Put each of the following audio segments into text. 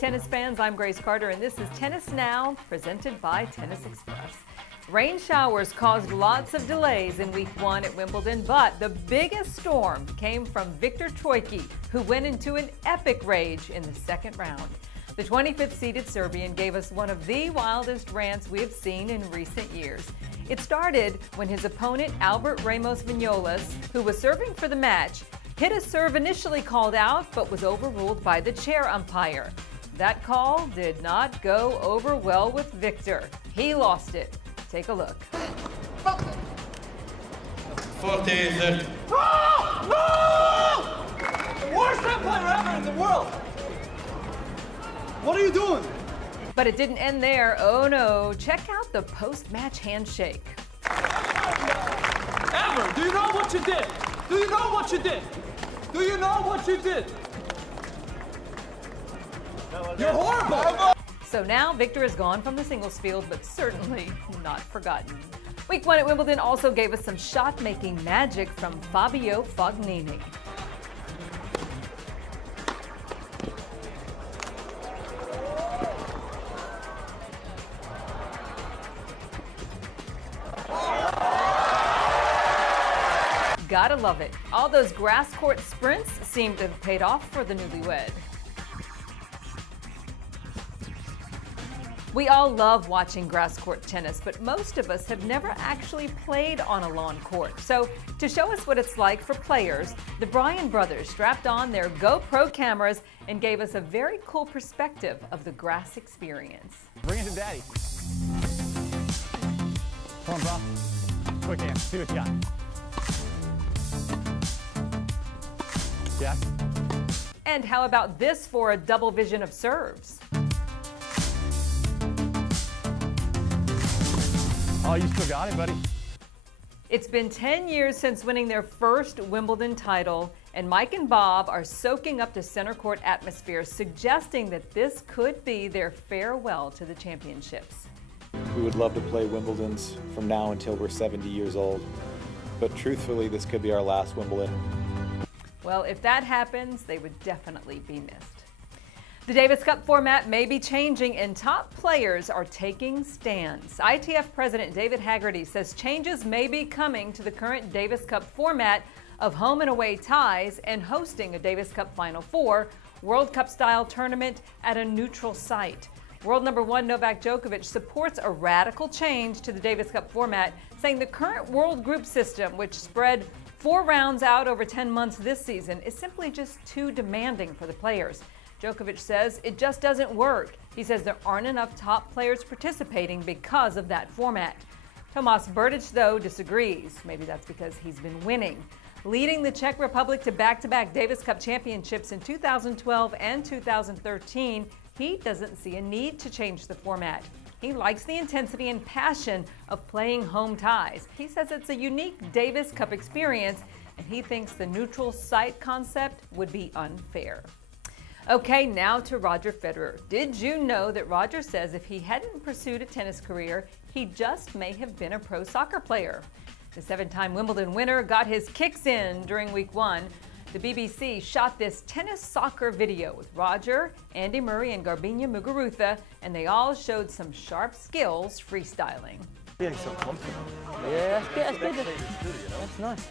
tennis fans, I'm Grace Carter, and this is Tennis Now, presented by Tennis Express. Rain showers caused lots of delays in week one at Wimbledon, but the biggest storm came from Viktor Troicki, who went into an epic rage in the second round. The 25th seeded Serbian gave us one of the wildest rants we have seen in recent years. It started when his opponent, Albert Ramos Vinolas, who was serving for the match, hit a serve initially called out, but was overruled by the chair umpire. That call did not go over well with Viktor. He lost it. Take a look. 40-30. No! Worst net player ever in the world! What are you doing? But it didn't end there. Oh no. Check out the post-match handshake. Ever! Do you know what you did? Do you know what you did? Do you know what you did? You're horrible! So now Viktor is gone from the singles field, but certainly not forgotten. Week one at Wimbledon also gave us some shot-making magic from Fabio Fognini. Gotta love it. All those grass court sprints seem to have paid off for the newlywed. We all love watching grass court tennis, but most of us have never actually played on a lawn court. So to show us what it's like for players, the Bryan Brothers strapped on their GoPro cameras and gave us a very cool perspective of the grass experience. Bring it to daddy. Come on, bro. Quick hand. See what you got. Yeah. And how about this for a double vision of serves? Oh, you still got it, buddy. It's been 10 years since winning their first Wimbledon title, and Mike and Bob are soaking up the center court atmosphere, suggesting that this could be their farewell to the championships. We would love to play Wimbledons from now until we're 70 years old, but truthfully, this could be our last Wimbledon. Well, if that happens, they would definitely be missed. The Davis Cup format may be changing, and top players are taking stands. ITF President David Haggerty says changes may be coming to the current Davis Cup format of home and away ties and hosting a Davis Cup Final Four World Cup-style tournament at a neutral site. World number one Novak Djokovic supports a radical change to the Davis Cup format, saying the current world group system, which spread 4 rounds out over 10 months this season, is simply just too demanding for the players. Djokovic says it just doesn't work. He says there aren't enough top players participating because of that format. Tomas Berdych, though, disagrees. Maybe that's because he's been winning. Leading the Czech Republic to back-to-back Davis Cup championships in 2012 and 2013, he doesn't see a need to change the format. He likes the intensity and passion of playing home ties. He says it's a unique Davis Cup experience, and he thinks the neutral site concept would be unfair. Okay, now to Roger Federer. Did you know that Roger says if he hadn't pursued a tennis career, he just may have been a pro soccer player? The 7-time Wimbledon winner got his kicks in during week one. The BBC shot this tennis soccer video with Roger, Andy Murray, and Garbiñe Muguruza, and they all showed some sharp skills freestyling. Being so confident. Yeah, that's good. That's nice.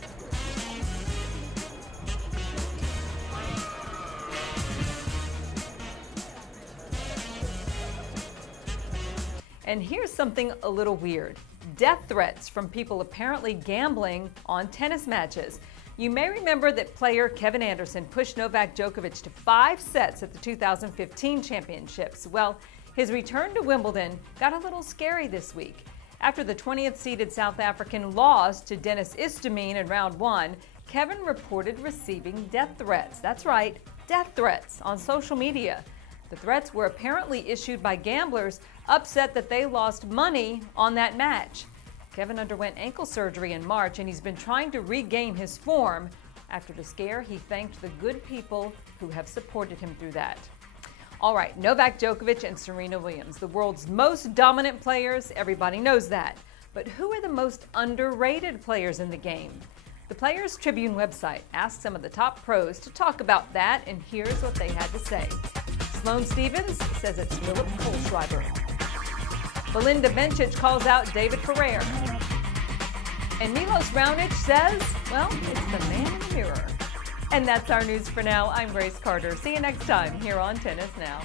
And here's something a little weird. Death threats from people apparently gambling on tennis matches. You may remember that player Kevin Anderson pushed Novak Djokovic to 5 sets at the 2015 championships. Well, his return to Wimbledon got a little scary this week. After the 20th seeded South African lost to Dennis Istomin in round 1, Kevin reported receiving death threats. That's right, death threats on social media. The threats were apparently issued by gamblers upset that they lost money on that match. Kevin underwent ankle surgery in March, and he's been trying to regain his form. After the scare, he thanked the good people who have supported him through that. All right, Novak Djokovic and Serena Williams, the world's most dominant players, everybody knows that. But who are the most underrated players in the game? The Players Tribune website asked some of the top pros to talk about that, and here's what they had to say. Sloane Stephens says it's Philip Kohlschreiber. Belinda Bencic calls out David Ferrer. And Milos Raonic says, well, it's the man in the mirror. And that's our news for now. I'm Grace Carter. See you next time here on Tennis Now.